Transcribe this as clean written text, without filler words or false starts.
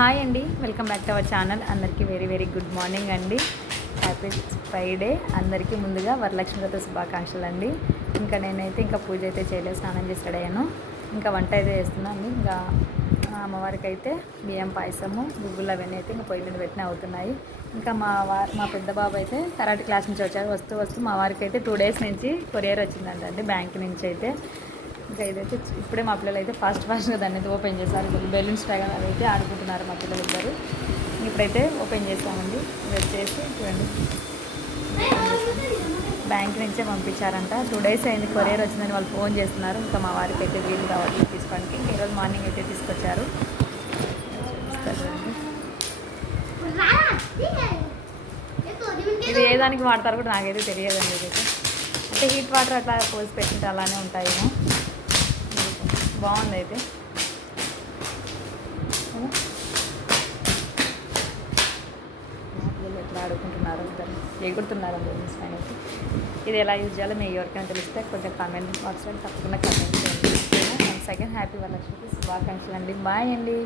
Hi అండి, welcome back to our channel. అందరికీ very very good morning అండి. Happy Friday. అందరికీ ముందుగా వరలక్ష్మి వ్రత శుభాకాంక్షలు అండి. ఇంకా నేనైతే ఇంకా పూజ అయితే చేయలేదు, స్నానం చేసి రెడయ్యాను. ఇంకా వంట అయితే చేస్తున్నాను అండి. ఇంకా అమ్మవారికి అయితే బియ్యం పాయసము గుగ్గులు అవన్నీ అయితే ఇంకా పొయ్యి మీద పెట్టిన అవుతున్నాయి. ఇంకా మా పెద్ద బాబు అయితే కరాటే క్లాస్ నుంచి వచ్చారు. వస్తూ మా వారికి అయితే 2 days నుంచి కొరియర్ వచ్చిందంటండి బ్యాంక్ నుంచి అయితే. ఇంకా ఇదైతే ఇప్పుడే మా పిల్లలు అయితే ఫాస్ట్గా దాన్ని అయితే ఓపెన్ చేశారు. బెలూన్స్ డ్రాగన్ అవి అయితే ఆడుకుంటున్నారు మా పిల్లలు ఇద్దరు. ఇప్పుడైతే ఓపెన్ చేస్తామండి. వచ్చేసి చూడండి, బ్యాంక్ నుంచే పంపించారంట. 2 days అయింది కొరియర్ వచ్చిందని వాళ్ళు ఫోన్ చేస్తున్నారు. ఇంకా మా వారికి అయితే వీలు కావాలి తీసుకోవడానికి. ఇంకా ఈరోజు మార్నింగ్ అయితే తీసుకొచ్చారు. ఇది ఏ దానికి వాడతారు కూడా నాకైతే తెలియదండి. ఇదైతే అంటే హీట్ వాటర్ అట్లా పోసి పెట్టింటే అలానే ఉంటాయేమో. బాగుంది అయితే. పిల్లలు ఎట్లా ఆడుకుంటున్నారు, ఇద్దరు ఎగురుతున్నారు బెలూన్స్ పైన అయితే. ఇది ఎలా యూజ్ చేయాలో మీకు ఎవరికైనా తెలిస్తే కొంచెం కామెంట్ బాక్స్లో తప్పకుండా కామెంట్ చేయండి. వన్స్ అగైన్ హ్యాపీ వరలక్ష్మి శుభాకాంక్షలు అండి. బాయ్ అండి.